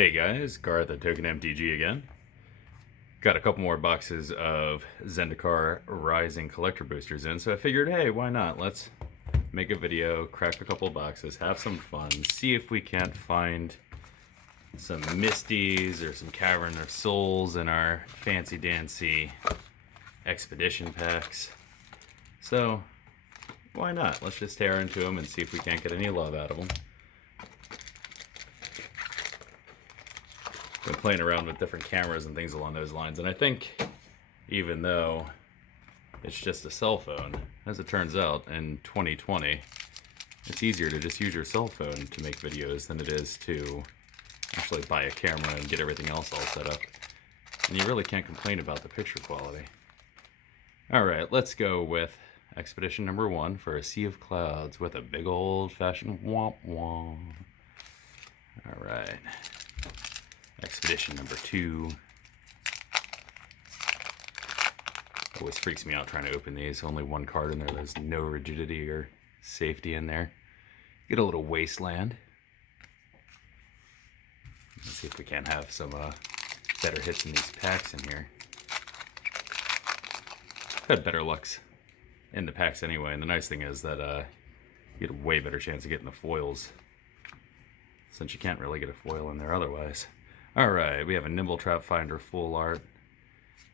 Hey guys, Garth at Token MTG again. Got a couple more boxes of Zendikar Rising Collector Boosters in, so I figured, hey, why not? Let's make a video, crack a couple boxes, have some fun, see if we can't find some Misties or some Cavern of Souls in our fancy-dancy expedition packs. So, why not? Let's just tear into them and see if we can't get any love out of them. Been playing around with different cameras and things along those lines, and I think even though it's just a cell phone, as it turns out in 2020, it's easier to just use your cell phone to make videos than it is to actually buy a camera and get everything else all set up. And you really can't complain about the picture quality. Alright, let's go with expedition number 1 for a sea of clouds with a big old-fashioned womp womp. Alright. Expedition number 2. Always freaks me out trying to open these. Only one card in there. There's no rigidity or safety in there. Get a little wasteland. Let's see if we can't have some better hits in these packs in here. Had better lucks in the packs anyway, and the nice thing is that you get a way better chance of getting the foils, since you can't really get a foil in there otherwise. Alright, we have a Nimble Trap Finder full art,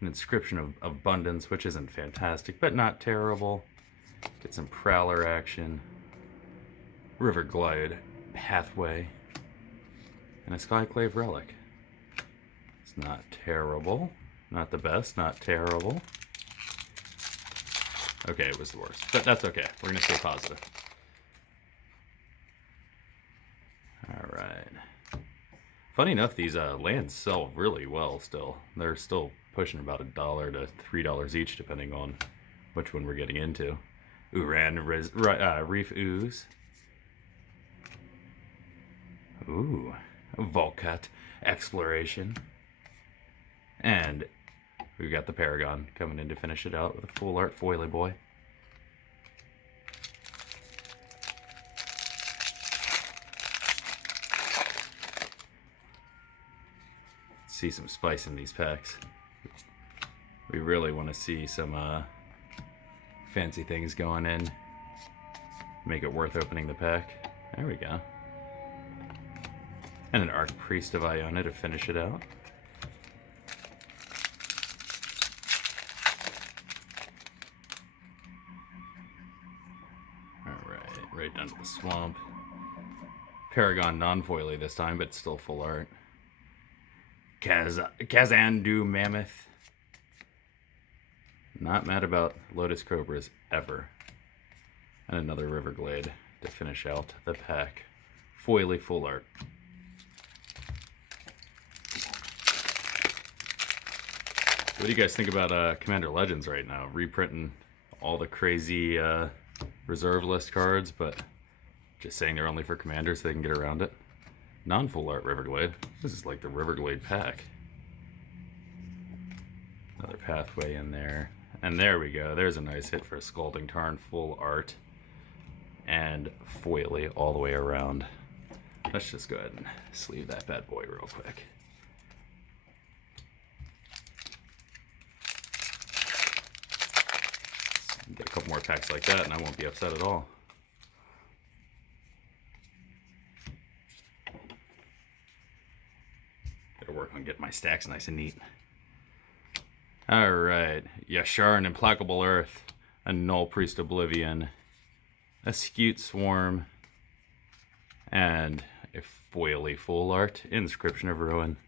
an Inscription of Abundance, which isn't fantastic, but not terrible. Get some Prowler action, River Glide Pathway, and a Skyclave Relic. It's not terrible, not the best, not terrible. Okay, it was the worst, but that's okay. We're going to stay positive. Alright. Funny enough, these lands sell really well still. They're still pushing about $1 to $3 each, depending on which one we're getting into. Reef Ooze. Ooh. Volcat Exploration. And we've got the Paragon coming in to finish it out with a full art foily boy. See some spice in these packs. We really want to see some fancy things going in. Make it worth opening the pack. There we go. And an Archpriest of Iona to finish it out. Alright, right down to the swamp. Paragon non-foily this time, but still full art. Kazandu Mammoth. Not mad about Lotus Cobras ever. And another Riverglade to finish out the pack. Foily full art. What do you guys think about Commander Legends right now? Reprinting all the crazy reserve list cards, but just saying they're only for Commanders so they can get around it. Non-full art Riverglade. This is like the Riverglade pack. Another Pathway in there. And there we go. There's a nice hit for a Scalding Tarn full art. And foily all the way around. Let's just go ahead and sleeve that bad boy real quick. Get a couple more packs like that and I won't be upset at all. Work on getting my stacks nice and neat. Alright, Yashar, Implacable Earth, a Null Priest Oblivion, a Skewt Swarm, and a foily full art, Inscription of Ruin.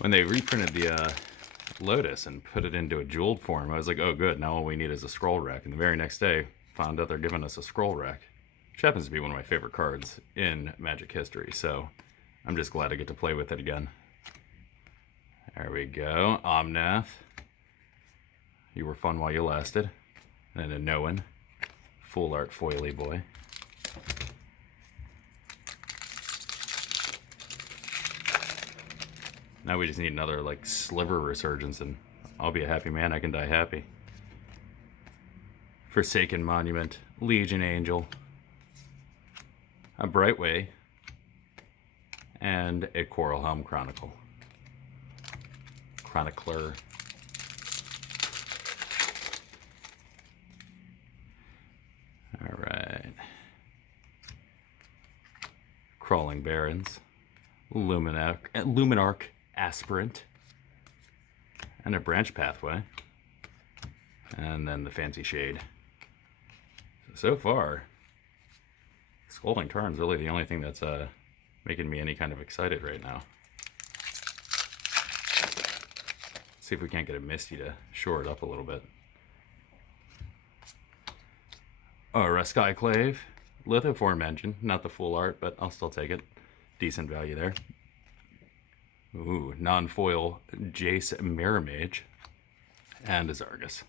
When they reprinted the Lotus and put it into a jeweled form, I was like, oh good, now all we need is a scroll rack. And the very next day, found out they're giving us a scroll rack. Which happens to be one of my favorite cards in Magic history, so I'm just glad I get to play with it again. There we go. Omnath. You were fun while you lasted. And a Noan. Full art foily boy. Now we just need another like sliver resurgence and I'll be a happy man. I can die happy. Forsaken Monument, Legion Angel, a Brightway, and a Coral Helm Chronicler. All right. Crawling Barrens, Luminarch Aspirant, and a Branch Pathway, and then the Fancy Shade. So far, Scalding Tarn's really the only thing that's making me any kind of excited right now. See if we can't get a Misty to shore it up a little bit. Or a Skyclave, Lithoform Engine, not the full art, but I'll still take it. Decent value there. Ooh, non-foil Jace Mirror Mage, and a Zargus.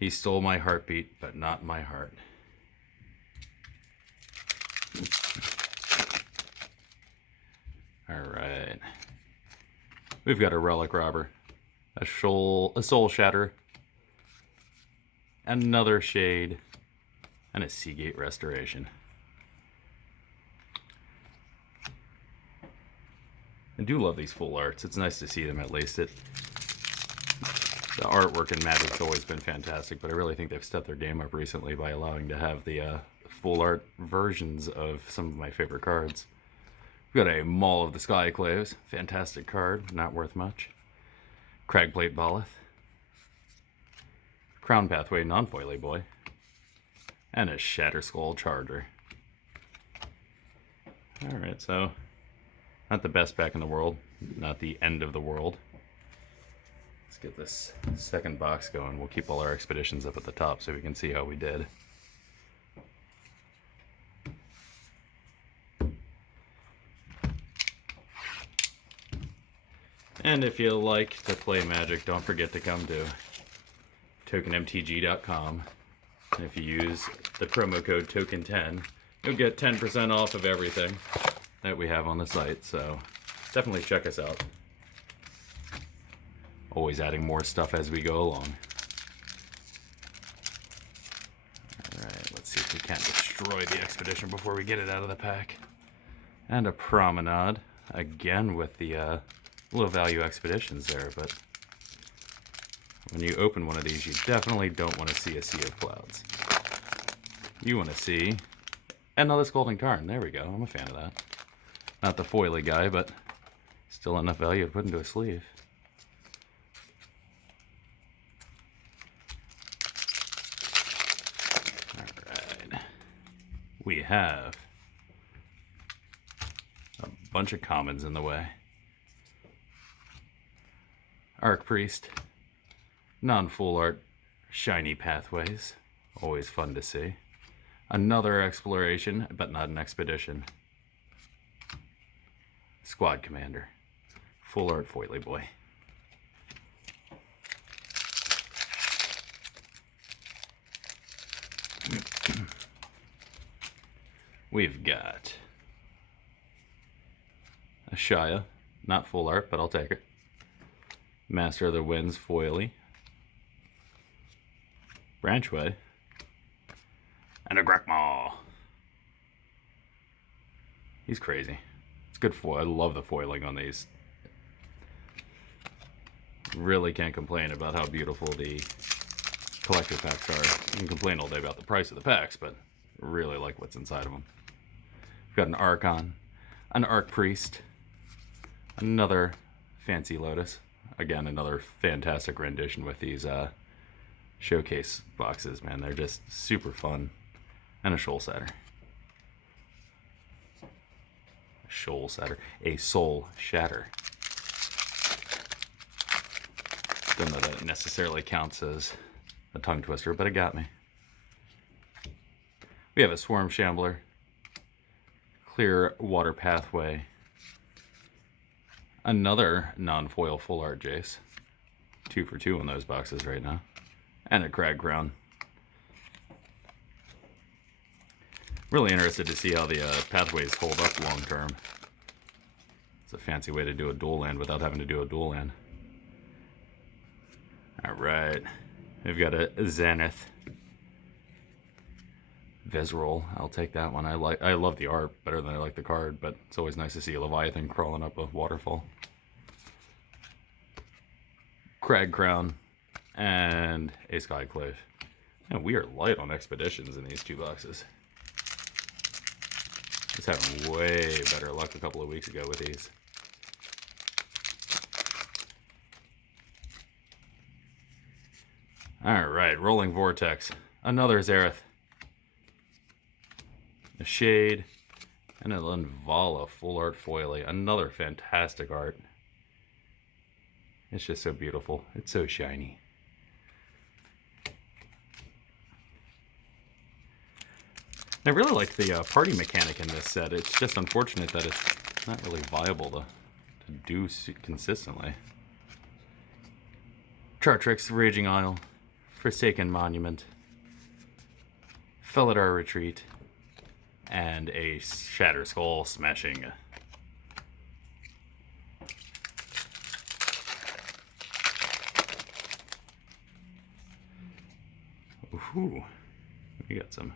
He stole my heartbeat, but not my heart. All right. We've got a Relic Robber, a Soul Shatter, another Shade, and a Seagate Restoration. I do love these full arts. It's nice to see them at least. The artwork in Magic's always been fantastic, but I really think they've stepped their game up recently by allowing to have the full art versions of some of my favorite cards. We've got a Maul of the Skyclaves, fantastic card, not worth much. Cragplate Baloth, Crown Pathway Non-Foily Boy, and a Shatterskull Charger. Alright, so not the best pack in the world, not the end of the world. Let's get this second box going. We'll keep all our expeditions up at the top so we can see how we did. And if you like to play Magic, don't forget to come to tokenmtg.com. And if you use the promo code TOKEN10, you'll get 10% off of everything that we have on the site. So definitely check us out. Always adding more stuff as we go along. Alright, let's see if we can't destroy the expedition before we get it out of the pack. And a Promenade, again with the low value expeditions there, but when you open one of these, you definitely don't want to see a sea of clouds. You want to see another Scalding Tarn. There we go. I'm a fan of that. Not the foily guy, but still enough value to put into a sleeve. Alright. We have a bunch of commons in the way. Archpriest, non-full art, Shiny Pathways, always fun to see. Another Exploration, but not an Expedition. Squad Commander, full art Foily Boy. We've got a Shia, not full art, but I'll take it. Master of the Winds Foily, Branchway, and a Grakmaw. He's crazy. It's good foil. I love the foiling on these. Really can't complain about how beautiful the collector packs are. You can complain all day about the price of the packs, but really like what's inside of them. We've got an Archon, an Archpriest, another Fancy Lotus. Again, another fantastic rendition with these showcase boxes, man. They're just super fun. And a Soul Shatter. A Soul Shatter. Don't know that it necessarily counts as a tongue twister, but it got me. We have a Swarm Shambler, Clear Water Pathway, another non-foil full art Jace. 2 for 2 in those boxes right now. And a Crag Crown. Really interested to see how the pathways hold up long term. It's a fancy way to do a dual land without having to do a dual land. Alright. We've got a Zenith. Visceral, I'll take that one. I love the art better than I like the card, but it's always nice to see a Leviathan crawling up a waterfall. Crag Crown, and a Skyclave. And we are light on expeditions in these 2 boxes. Just having way better luck a couple of weeks ago with these. Alright, Rolling Vortex. Another Zareth. A Shade. And a Linvala full art foily. Another fantastic art. It's just so beautiful. It's so shiny. I really like the party mechanic in this set. It's just unfortunate that it's not really viable to do consistently. Chartrix, Raging Isle, Forsaken Monument, Felidar Retreat, and a Shatter Skull Smashing. Ooh, we got some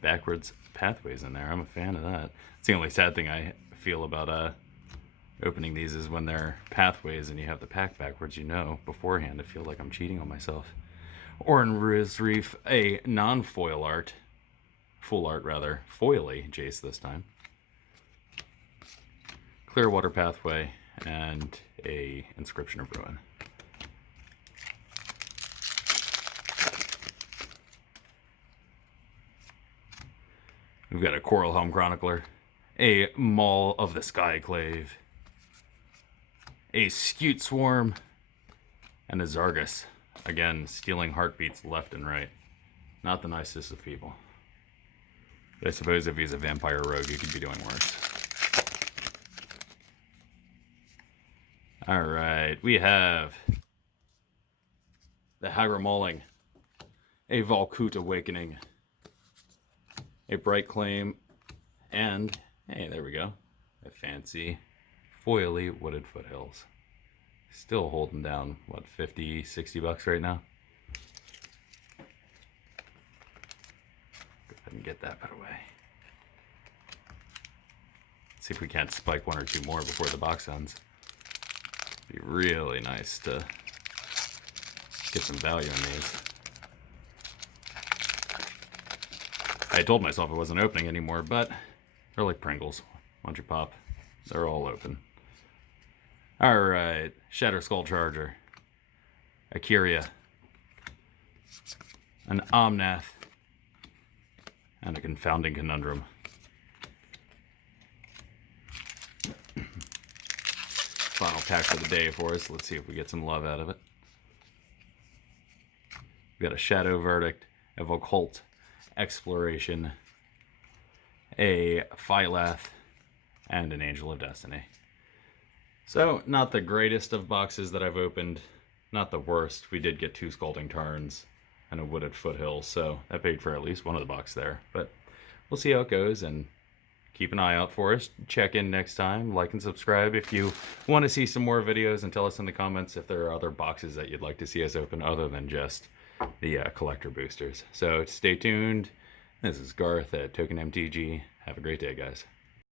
backwards pathways in there. I'm a fan of that. It's the only sad thing I feel about opening these is when they're pathways and you have the pack backwards, you know, beforehand. I feel like I'm cheating on myself. Oran Riz Reef, a non-foil art, full art rather, foily Jace this time. Clearwater Pathway, and a Inscription of Ruin. We've got a Coral Helm Chronicler, a Maul of the Skyclave, a Skute Swarm, and a Zargus. Again, stealing heartbeats left and right. Not the nicest of people. But I suppose if he's a vampire rogue, he could be doing worse. Alright, we have the Hagra Mauling, a Valkut Awakening, a Bright Claim, and, hey, there we go, a fancy foily Wooded Foothills. Still holding down, what, 50, 60 bucks right now? Go ahead and get that put away. See if we can't spike 1 or 2 more before the box ends. Be really nice to get some value in these. I told myself I wasn't opening anymore, but they're like Pringles. Once you pop, they're all open. Alright, Shatter Skull Charger, a Kyria, an Omnath, and a Confounding Conundrum. Final pack for the day for us. Let's see if we get some love out of it. We've got a Shadow Verdict, a Occult Exploration, a Phylath, and an Angel of Destiny. So, not the greatest of boxes that I've opened. Not the worst. We did get 2 Scalding Tarns and a Wooded Foothills, so that paid for at least one of the boxes there. But we'll see how it goes, and keep an eye out for us. Check in next time. Like and subscribe if you want to see some more videos, and tell us in the comments if there are other boxes that you'd like to see us open other than just the collector boosters. So stay tuned. This is Garth at Token MTG. Have a great day, guys.